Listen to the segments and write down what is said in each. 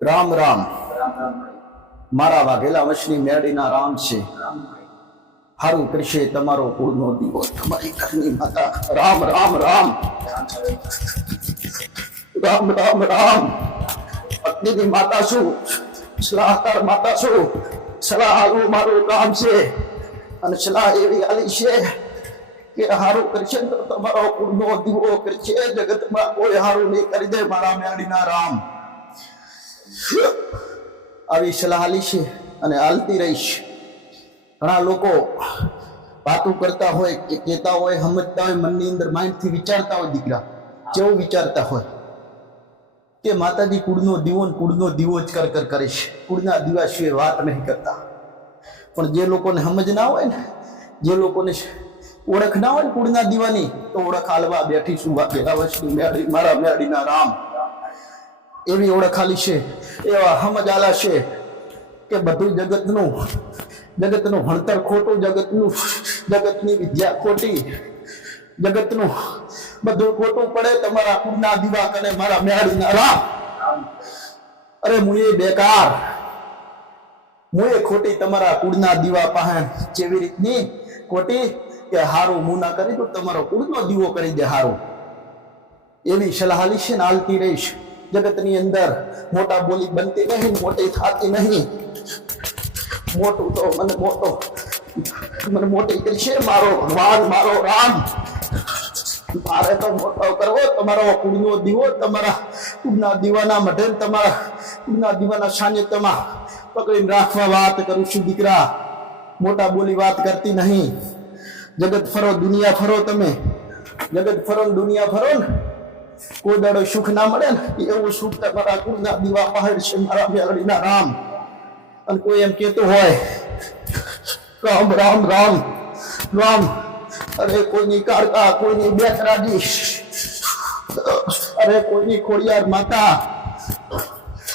રામ રામ મારા વાઘેલા વંશની મેળીના રામ છે. હારું કરશે તમારો કુળનો દીવો, તમારી ઘરની માતા. રામ રામ રામ રામ રામ રામ. પત્નીની માતા છું, સલાહકાર માતા છું. સલાહ આલવું મારું કામ છે, અને સલાહ એવી આલી છે કે હારું કરશે તો તમારો કુળનો દીવો કરશે. જગતમાં કોઈ હારું નહીં કરી દે મારા મેળીના રામ. આવી સલાહ આલી છે અને હાલતી રહીશ. ઘણા લોકો વાતો કરતા હોય કે કહેતા હોય, સમજતા હોય, મનની અંદર માઇન્ડથી વિચારતા હોય. દીકરા કેવું વિચારતા હોય કે માતાજી કુળનો દીવો ને કુળનો દીવો જ કર કરે છે, કુળના દીવા સિવાય વાત નહીં કરતા. પણ જે લોકોને સમજ ના હોય ને, જે લોકોને ઓળખ ના હોય ને કુળના દીવાની, તો ઓળખ હાલવા બેઠી છું. વાઘેલા વંશની મેળી, મારા મેળીના રામ. એવી ઓળખ આલી છે, એવા સમજ આલા છે કે બધું જગતનું ભણતર ખોટું, જગતની વિદ્યા ખોટી, જગતનું બધું ખોટું પડે તમારા કુળના દીવા કને મારા મેળીના રામ. અરે મુએ બેકાર, મુએ ખોટી તમારા કુળના દીવા પાસે. જેવી રીતની ખોટી કે હારું મું ના કરી દઉં, તમારો કુળનો દીવો કરી દે હારું. એવી સલાહ આલી છે ને હાલતી રહીશ. જગતની અંદર મોટા બોલી બનતી નહીં, મોટી થતી નહીં. મોટું તો મને મોટી કરશે મારો ભગવાન, મારો રામ. મારે તો મોટો કરવો તમારો કુળનો દીવો. તમારા કુળના દીવાના મઢે, તમારા કુળના દીવાના સાનિધ્યમાં પકડીને રાખવા વાત કરું છું. દીકરા મોટા બોલી વાત કરતી નહીં. જગત ફરો, દુનિયા ફરો. તમે જગત ફરો ને દુનિયા ફરો ને, કોઈ દાડો સુખ ના મળે ને એવું સુખ તમારા કુળના દીવા પહાડ છે મારા મેળડીના રામ. અને કોઈ એમ કહેતું હોય રામ રામ રામ રામ, અરે કોઈની કાળકા, કોઈની બેસરાજી, અરે કોઈની ખોડિયાર માતા,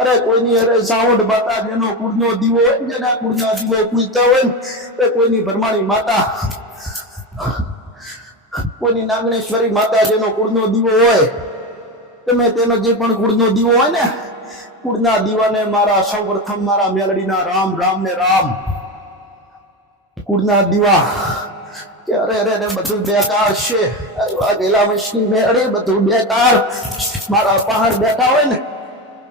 અરે કોઈની અરે સાઉન્ડ માતા, જેનો કુળનો દીવો હોય, જેના કુળના દીવો પૂજતા હોય ને, કોઈની ભરમાણી માતા, કોઈની નાગણેશ્વરી માતા, જેનો કુળનો દીવો હોય. તમે તેનો જે પણ કુળનો દીવો હોય ને, કુળના દીવાને મારા સૌપ્રથમ મારા મેલડીના રામ, રામ ને રામ. કુળના દીવા કે અરે અરે બધું બેકાર છે. વાઘેલા વંશની મેળી બધું બેકાર. મારા પહાડ બેઠા હોય ને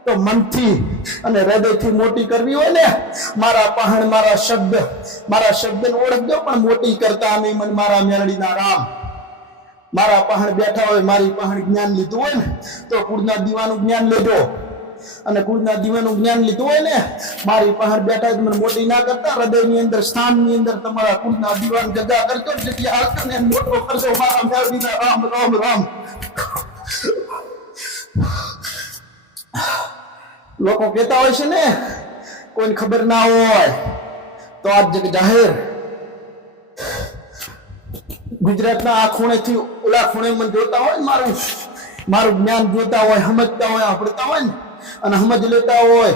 તો મનથી અને હૃદયથી મોટી કરવી હોય ને, મારા પહાડ, મારા શબ્દને ઓળખજો, પણ મોટી કરતા નહીં મને મારા મેલડીના રામ. મારા પહાડ બેઠા હોય, મારી પહાડ જ્ઞાન લીધું હોય ને, તો કુળના દીવાનું જ્ઞાન લેજો. અને કુળના દીવાનું જ્ઞાન લીધું હોય ને, મારી પહાડ બેઠા જ મને મોટી ના કરતા. હૃદયની અંદર, સ્થાનની અંદર તમારા કુળના દીવાન જગા કરજો, જગ્યા આવતો ને મોટો કરજો મારા મેળવીના રામ, રામ રામ. લોકો કહેતા હોય છે ને, કોઈને ખબર ના હોય તો આજ જગ જાહેર ગુજરાતના આ ખૂણેથી ઓલા ખૂણે મને જોતા હોય, મારું જ્ઞાન જોતા હોય, સમજતા હોય, સાંભળતા હોય ને, અને સમજ લેતા હોય.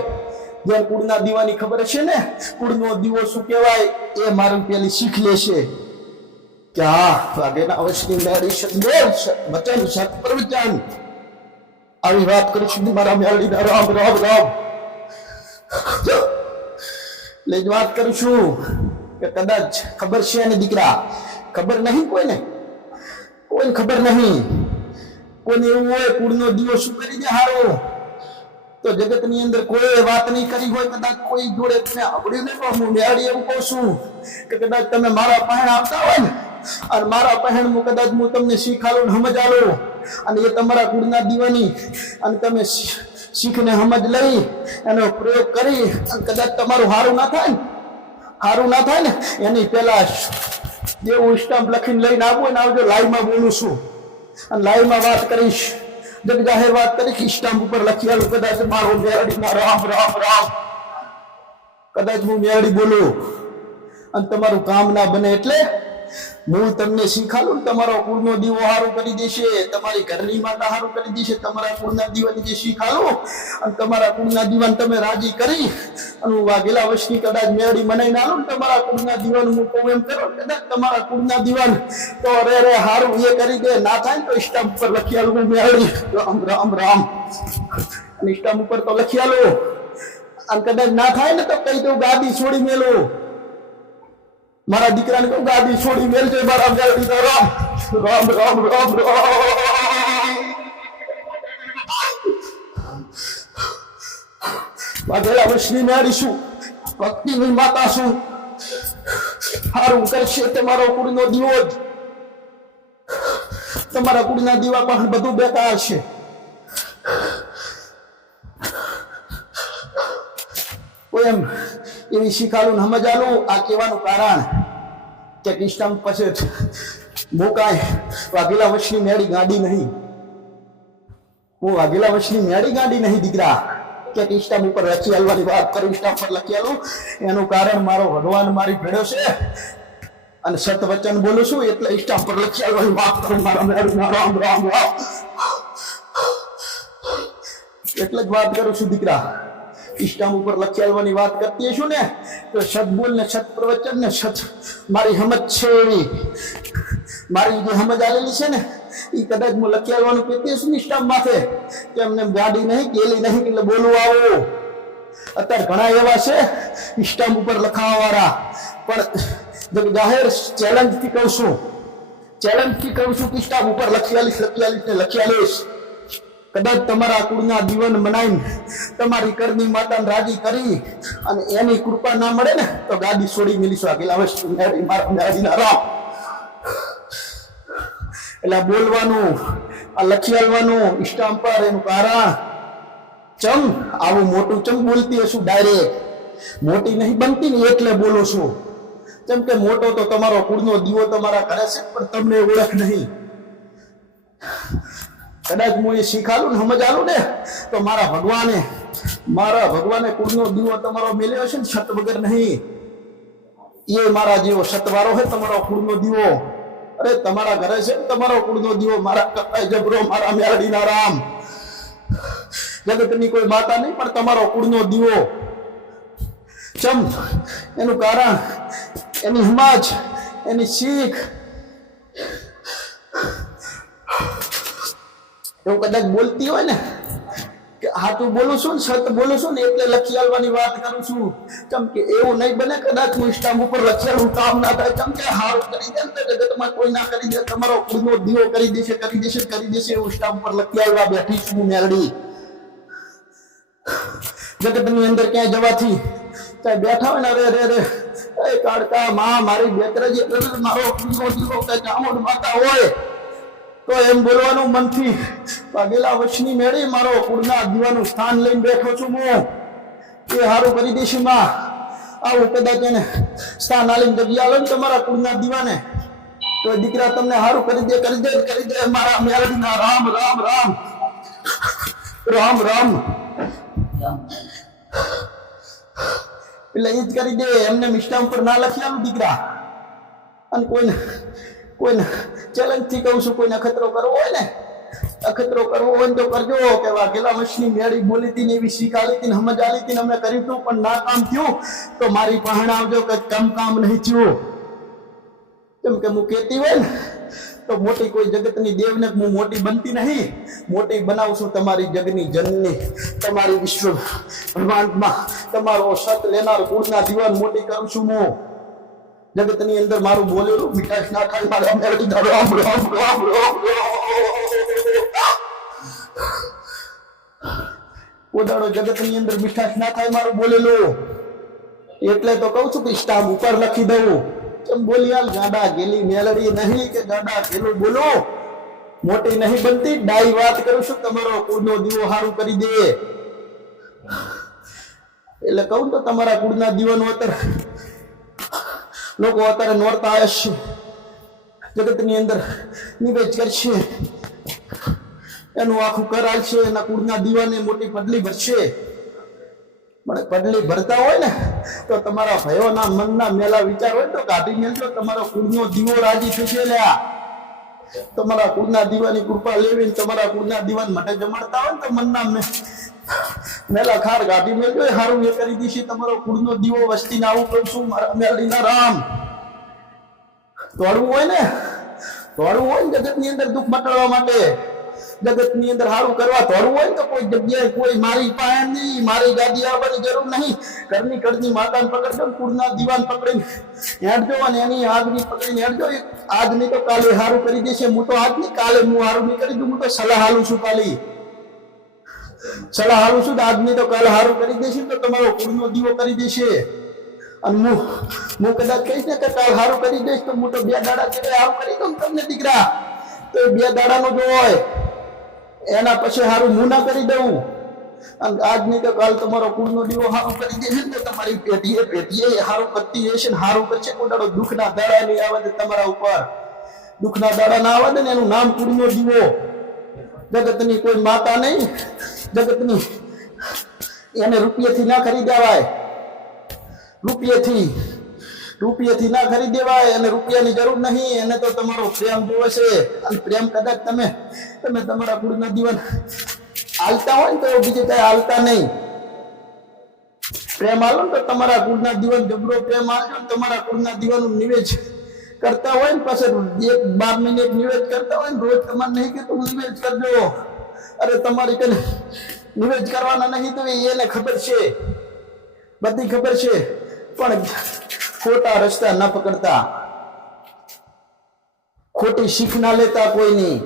જેમ કુળના દીવાની ખબર છે ને, કુળનો દીવો શું કહેવાય, એ મારું પેલી શીખ લેશે કે હા વાઘેલા વંશની મેળી વચન સત પ્રવચન. આવી વાત કરીશું મારા મેળીના રામ, રામ રામ. એટલે જ વાત કરું છું કે કદાચ ખબર છે ને દીકરા, ખબર નહીં કોઈને ખબર નહીં. કોઈને એવું હોય કુળનો દીવો શું કરી દે હારો, તો જગતની અંદર કોઈ વાત નહીં કરી હોય. કદાચ કોઈ જોડે તમે આવડ્યું નહીં, પણ હું મેળી એવું કહું છું કે કદાચ તમે મારા પહેણ આવતા હોય ને, અને મારા પહેણમાં કદાચ હું તમને શીખાલું ને સમજ આલું, અને એ તમારા કુળના દીવાની, અને તમે શીખને સમજ લઈ એનો પ્રયોગ કરી, અને કદાચ તમારું હારું ના થાય ને એની પહેલા જેવું સ્ટામ્પ લખીને લઈને આવવું ને આવજો. લાઈવમાં બોલું છું અને લાઈવમાં વાત કરીશ, જગ જાહેર વાત કરીશ. સ્ટામ્પ ઉપર લખી આલું કદાચ મારો મેળડીના રામ, રામ રામ. કદાચ હું મેળડી બોલું અને તમારું કામ ના બને, એટલે હું તમને શીખાલું ને, તમારો કુળનો દીવો હારું કરી દેશે, તમારી ઘરની માતા હારું કરી દેશે. તમારા કુળના દીવાની જે શીખાલું, અને તમારા કુળના દીવાને તમે રાજી કરી, અને હું વાઘેલા વંશની કદાચ મેળી બનાવી ના આલું, તમારા કુળના દીવાનું હું કહું એમ કરો, કદાચ તમારા કુળના દીવાન તો અરે હારું એ કરી દે. ના થાય તો સ્ટામ્પ પર લખી આલું મેળી રામ, રામ રામ. અને સ્ટામ્પ ઉપર તો લખી આલું અને કદાચ ના થાય ને તો કઈ દઉં ગાદી છોડી મેલો, મારા દીકરાને કહું ગાદી છોડી મેલજો મારા મેલડી રામ રામ રામ રામ રામ વાઘેલા વંશની મેળી છું, ભક્તિની માતા છું, સારું કરશે તમારો કુળનો દીવો જ, તમારા કુળના દીવા પણ બધું બેકાર છે. એમ એવી શીખાલું સમજાલું. આ કહેવાનું કારણ કે કિસ્ટમ પછી મોકાય વાઘેલા વંશની મેળી ગાડી નહીં, હું વાઘેલા વંશની મેળી ગાડી નહીં દીકરા કે કિસ્ટમ ઉપર લખી આલવાની વાત કરું, સ્ટામ પર લખી આલું. એનું કારણ મારો ભગવાન મારી ભેળો છે અને સત વચન બોલું છું એટલે સ્ટામ પર લખી આલવાની વાત કરું. મારા મેળી રામ રામ રામ એટલે જ વાત કરું છું દીકરા. ઇસ્ટામ ઉપર લખી આલવાની વાત કરતી છું ને તો સત બોલ ને સત પ્રવચન ને સત મારી સમજ છે એવી, મારી જે સમજ આલેલી છે ને એ કદાચ હું લખી આલવાનું કહેતી છું ને ઇસ્ટામ માથે કે એમને ગાડી નહીં કેલી નહીં એટલે બોલવું આવો. અત્યારે ઘણા એવા છે ઇસ્ટામ ઉપર લખાવા વાળા, પણ જાહેર ચેલેન્જ થી કહું છું કે ઇસ્ટામ ઉપર લખી આલીશ ને લખી આલીશ. કદાચ તમારા કુળના દીવન મનાઈને તમારી કરની માતાને રાજી કરી અને એની કૃપા ના મળે ને તો ગાદી છોડી મેલીશું. આગેલા વસ્તુ મારા મેળીના રામ એટલે બોલવાનું, આ લખી આલવાનું ઇસ્ટામ પર. એનું કારણ ચમ આવું મોટું ચમ બોલતી હશું, ડાયરેક્ટ મોટી નહીં બનતી ને એટલે બોલો છું. જેમ કે મોટો તો તમારો કુળનો દીવો તમારા ઘરે છે પણ તમને ઓળખ નહીં. કદાચ હું એ શીખાલું ને સમજાલું ને તો મારા ભગવાને કુળનો દીવો તમારો મેલ્યો છે ને છત વગર નહીં. એ મારા જેવો સતવારો છે તમારો કુળનો દીવો. અરે તમારા ઘરે છે ને તમારો કુળનો દીવો, મારા કપાઈ જબરો મારા મેલડીના રામ. જગતની કોઈ માતા નહીં પણ તમારો કુળનો દીવો. ચમ એનું કારણ એની સમજ, એની શીખ. એવું કદાચ બોલતી હોય ને કે હાથું બોલું છું ને સત બોલું છું ને એટલે લખી આલવાની વાત કરું છું. કેમ કે એવું નહીં બને કદાચ હું સ્ટામ્પ ઉપર લખેલું કામ ના થાય. કેમ કે હારું કરી દે તો જગતમાં કોઈ ના કરી દે, તમારો ખુદનો દીવો કરી દેશે એવું સ્ટામ્પ ઉપર લખી આલવા બેઠી છું મેલડી. જગતની અંદર ક્યાંય જવાથી ત્યાં બેઠા હોય ને અરે રે એ કાળકા માં મારી બેકરાજી મારો ખુદનો દીવો કઈ ચામુંડ માતા હોય તો એમ બોલવાનું મનથી વાઘેલા વંશની મેળી મારો કુળના દીવાનું સ્થાન લઈને બેઠો છું હું, એ હારું કરી દઈશ માં. આવું કદાચ એને સ્થાન આલીને જગ્યા આલો ને તમારા કુળના દીવાને તો દીકરા તમને હારું કરી દે મારા મેળડીના રામ રામ રામ રામ રામ એટલે એ જ કરી દે. એમને મિષ્ટામ પર ના લખી આલું દીકરા. અને કોઈને ચેલેન્જ થી કહું છું, કોઈને અખતરો કરવો હોય ને તો કરજો કે વાઘેલા વંશની મેળી બોલી હતી ને એવી શીખ આલી હતી ને સમજ આલી હતી ને અમે કર્યું હતું પણ ના કામ થયું તો મારી પહેણ આવજો કે કામ નહીં થયું. કેમ કે હું કહેતી હોય ને તો મોટી કોઈ જગતની દેવને હું મોટી બનતી નહીં, મોટી બનાવું છું તમારી જગની જનની, તમારી વિશ્વ બ્રહ્માંડમાં તમારો સત લેનાર કુળના દીવાન મોટી કરું છું હું. જગતની અંદર મારું બોલેલું મીઠાશ ના થાય મારા મેળડી રામ રામ રામ રામ ઓદાડો જગતની અંદર મીઠાશ ના થાય મારું બોલેલું. એટલે તો કહું છું કે સ્ટામ્પ ઉપર લખી દઉં. કેમ બોલી હાલ ગાડા ગેલી મેલડી નહીં કે ગાડા ગેલું બોલો, મોટી નહીં બનતી, ડાઈ વાત કરું છું. તમારો કુળનો દીવો હારું કરી દે એટલે કહું તો તમારા કુળના દીવાનો અત્યારે લોકો અત્યારે નોરતા આવે છે, જગતની અંદર નિવેદ કરશે, એનું આખું કરાલ છે, એના કુળના દીવાને મોટી પડલી ભરશે. પણ પડલી ભરતા હોય ને તો તમારા ભયોના મનના મેલા વિચાર હોય તો કાઢી મેલજો. તમારો કુળનો દીવો રાજી થશે. લ્યા તમારા કુળના દીવાની કૃપા લેવીને તમારા કુળના દીવાન માટે જમાડતા હોય ને તો મનના મેલા ખાર કાઢી મેલજો. હારું એ કરી દીધી તમારો કુળનો દીવો વસ્તીને આવું કહું છું મારા મેળડીના રામ. દોડવું હોય ને જગતની અંદર દુઃખ મટાડવા માટે જગતની અંદર સારું કરવા દોડવું હોય ને તો કોઈ જગ્યાએ કોઈ મારી પાસે નહીં, મારી ગાદી આવવાની જરૂર નહીં. ઘરની કડની માતાને પકડજો, કુળના દીવાન પકડીને હેડજો અને એની આગની પકડીને હેડજો. આજ નહીં તો કાલે સારું કરી દેશે. હું તો આજ નહીં, કાલે હું સારું નહીં કરી દઉં. હું તો સલાહ હાલું છું, કાલે સલાહ હાલું છું. આજ નહીં તો કાલે સારું કરી દેશે તો તમારો કુળનો દીવો કરી દેશે. અને હું કદાચ કહીશ ને કે કાલ સારું કરી દઈશ તો હું તો 2 દાડા કે સારું કરી દઉં તમને દીકરા. તો 2 દાડાનો જો હોય એના પછી સારું હું ના કરી દઉં. અને આજ નહીં તો કાલ તમારો કુળનો દીવો સારું કરી દેશે ને તમારી પેઢીએ સારું કરતી રહેશે ને સારું કરશે. કોઈ દાડો દુઃખના દાડા નહીં આવે ને તમારા ઉપર. દુઃખના દાડા ના આવે ને એનું નામ કુળનો દીવો. જગતની કોઈ માતા નહીં, જગતની એને રૂપિયાથી ના ખરીદાવાય. રૂપિયાથી ના ખરીદેવાય. અને રૂપિયાની જરૂર નહીં. એને તો તમારો પ્રેમ જોવે છે. અને પ્રેમ કદાચ તમે તમારા કુળના દીવાન હાલતા હોય ને તો બીજે કઈ હાલતા નહીં. પ્રેમ હાલો ને તો તમારા કુળના દીવાન જબરો પ્રેમ હાલજો ને તમારા કુળના દીવાનું નિવેદ કરતા હોય ને પાછળ 12 મિનિટ નિવેદ કરતા હોય ને રોજ તમારે નહીં કે તું નિવેદ કરજો. અરે તમારી કને નિવેદ કરવાના નહીં તો એને ખબર છે, બધી ખબર છે. પણ ખોટા રસ્તા ન પકડતા, ખોટી શીખ ના લેતા કોઈની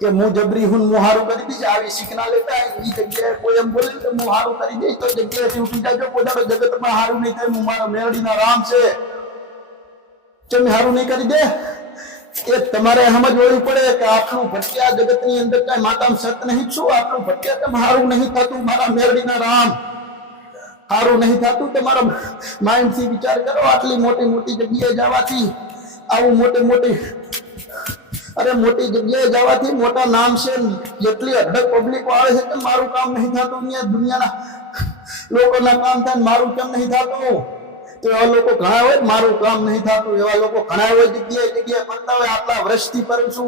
કે હું જબરી હું હારું કરી દઈશ. આવી શીખ ના લેતા. એ જગ્યાએ કોઈ એમ બોલે કે હું હારું કરી દઈશ તો જગ્યાએથી ઉઠી જાજો. પોતાનો જગતમાં હારું નહીં થાય. હું મારા મેરડીના રામ છે, તમે હારું નહીં કરી દે. એ તમારે સમજવું પડે કે આટલું ભટક્યા જગતની અંદર કઈ માતામ સત નહીં છું. આટલું ભટક્યા તમે હારું નહીં થતું. મારા મેરડીના રામ સારું નહીં થતું. તમારા માઇન્ડથી વિચાર કરો. આટલી મોટી મોટી જગ્યાએ જવાથી, આવું મોટી જગ્યાએ જવાથી મોટા નામ છે. જેટલી અઢળક પબ્લિકો આવે છે કે મારું કામ નહીં થતું. અહીંયા દુનિયાના લોકોના કામ થાય, મારું કેમ નહીં થતું? તો એવા લોકો ઘણા હોય, મારું કામ નહીં થતું. એવા લોકો ઘણા હોય, જગ્યાએ કરતા હોય. આટલા વર્ષથી કરું છું,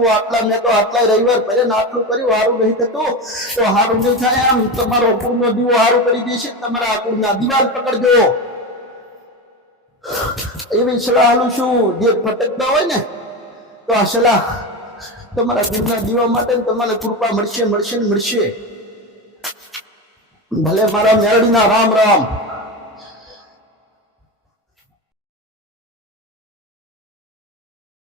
મેં તો આટલા રવિવાર ભરે ને આટલું કર્યું, સારું નહીં થતું તો સારું નહીં થાય. આમ તમારો કુળનો દીવો સારું કરી દેશે. તમારા કુળના દીવાલ પકડજો. એવી સલાહ હાલું છું. જે ફટકતા હોય ને તો આ સલાહ તમારા કુળના દીવા માટે તમારે કૃપા મળશે. ભલે મારા મેરડીના રામ રામ.